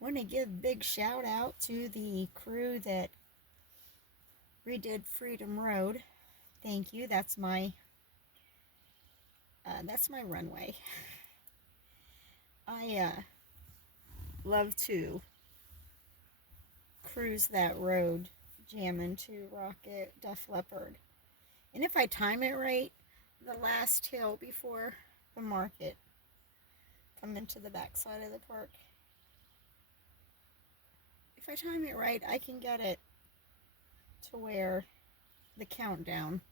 Want to give a big shout out to the crew that redid Freedom Road. Thank you. That's my runway. I love to cruise that road, jamming to Rocket, Def Leppard, and if I time it right, the last hill before the market, come into the backside of the park. If I time it right, I can get it to where the countdown,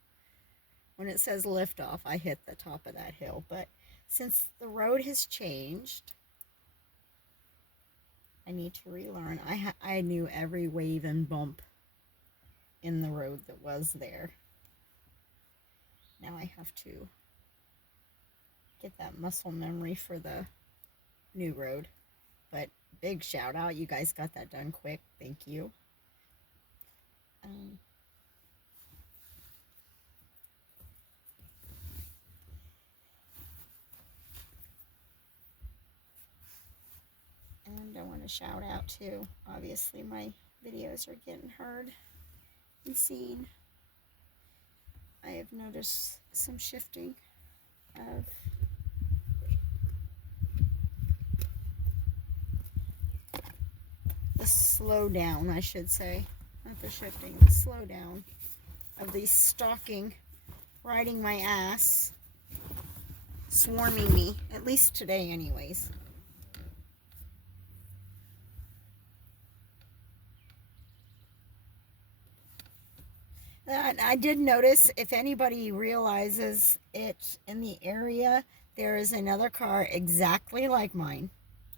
when it says liftoff, I hit the top of that hill. But since the road has changed, I need to relearn. I knew every wave and bump in the road that was there. Now I have to get that muscle memory for the new road. But big shout out. You guys got that done quick. Thank you. Um, and I want to shout out to, obviously, my videos are getting heard and seen. I have noticed some shifting of the slowdown, I should say. Not the shifting, the slowdown of these stalking, riding my ass, swarming me, at least today, anyways. I did notice, if anybody realizes it in the area, there is another car exactly like mine.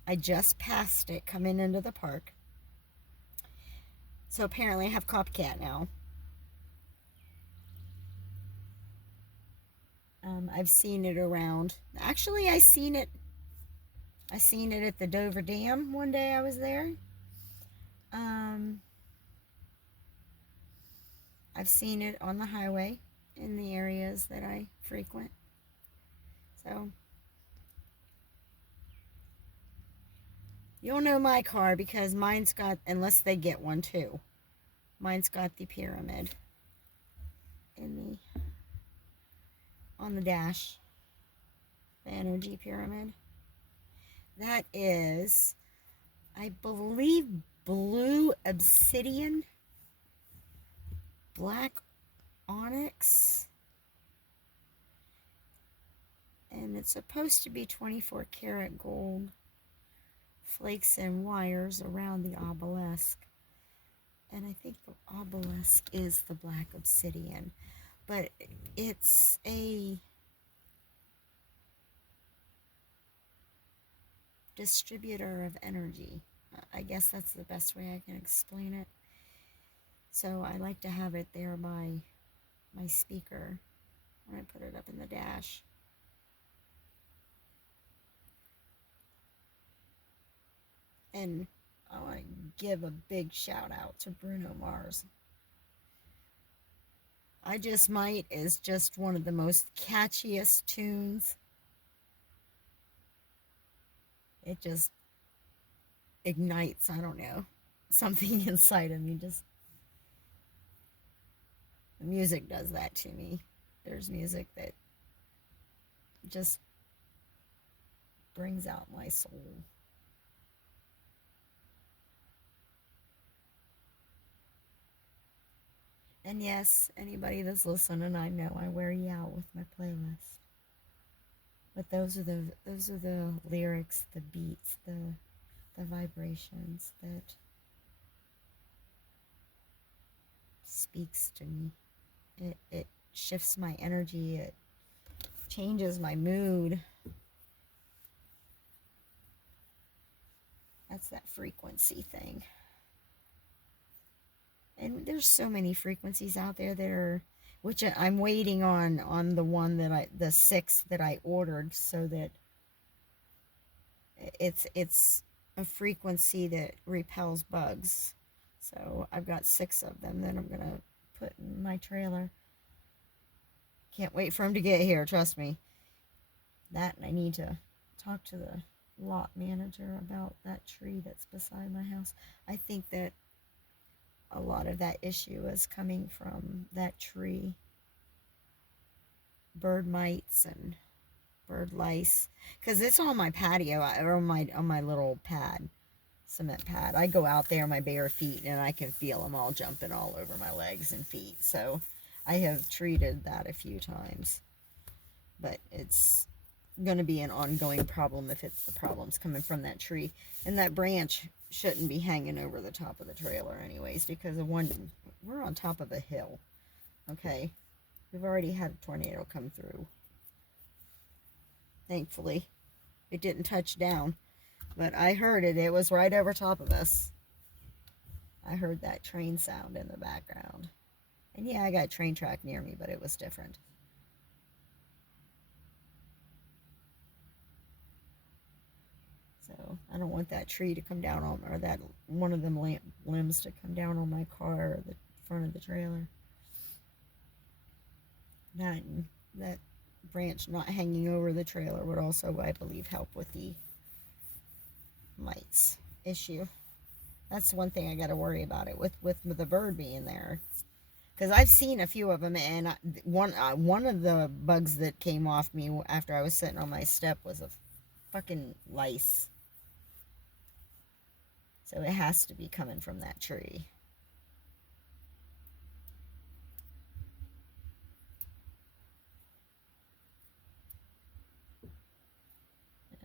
I just passed it coming into the park. So apparently I have copycat now. I've seen it around. Actually, I seen it at the Dover Dam one day I was there. Um, I've seen it on the highway in the areas that I frequent. So you'll know my car because mine's got, unless they get one too, mine's got the pyramid in the on the dash, the energy pyramid. That is, I believe, blue obsidian, black onyx, and it's supposed to be 24 karat gold flakes and wires around the obelisk. And I think the obelisk is the black obsidian, but it's a distributor of energy. I guess that's the best way I can explain it. So I like to have it there by my speaker when I put it up in the dash. And I want to give a big shout out to Bruno Mars. I Just Might is just one of the most catchiest tunes. It just ignites, I don't know, something inside of me. Just the music does that to me. There's music that just brings out my soul. And yes, anybody that's listening, I know I wear you out with my playlist. But those are the lyrics, the beats, the vibrations that speaks to me. It shifts my energy. It changes my mood. That's that frequency thing. And there's so many frequencies out there that are, which I'm waiting on the one the 6 that I ordered, so that it's a frequency that repels bugs. So I've got 6 of them that I'm gonna put in my trailer. Can't wait for them to get here, trust me. That, and I need to talk to the lot manager about that tree that's beside my house. I think that a lot of that issue is coming from that tree. Bird mites and bird lice, because it's on my patio, or on my little pad, cement pad. I go out there in my bare feet and I can feel them all jumping all over my legs and feet. So I have treated that a few times, but it's going to be an ongoing problem if it's the problems coming from that tree. And that branch shouldn't be hanging over the top of the trailer anyways, because we're on top of a hill. Okay, we've already had a tornado come through. Thankfully it didn't touch down, but I heard it. It was right over top of us. I heard that train sound in the background. And yeah, I got a train track near me, but it was different. So I don't want that tree to come down on, or that one of them limbs to come down on my car or the front of the trailer. That branch not hanging over the trailer would also, I believe, help with the mites issue. That's one thing I got to worry about it with the bird being there, because I've seen a few of them, and one of the bugs that came off me after I was sitting on my step was a fucking lice. So it has to be coming from that tree.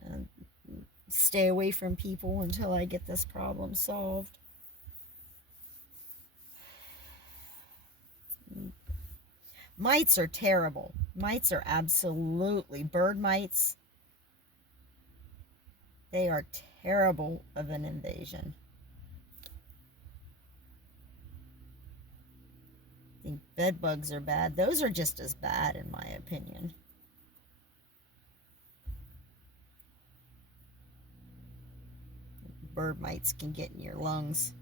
And stay away from people until I get this problem solved. Mites are terrible. Mites are absolutely, bird mites, they are terrible of an invasion. I think bed bugs are bad. Those are just as bad, in my opinion. Bird mites can get in your lungs.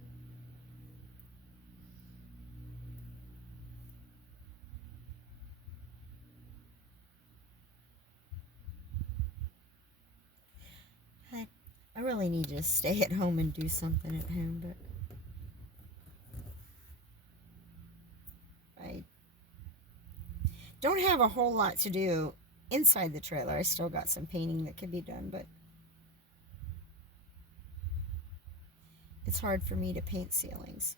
I really need to stay at home and do something at home, but I don't have a whole lot to do inside the trailer. I still got some painting that could be done, but it's hard for me to paint ceilings.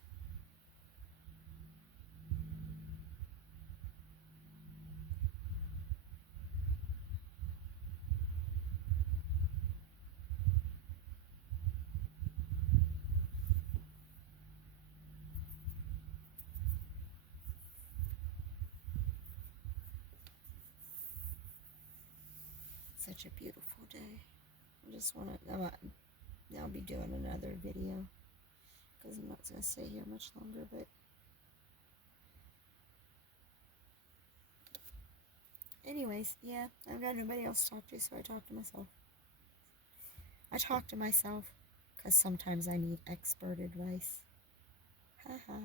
Such a beautiful day. I just want to, I'll be doing another video because I'm not going to stay here much longer, but anyways, yeah, I've got nobody else to talk to, so I talk to myself. I talk to myself because sometimes I need expert advice. Haha.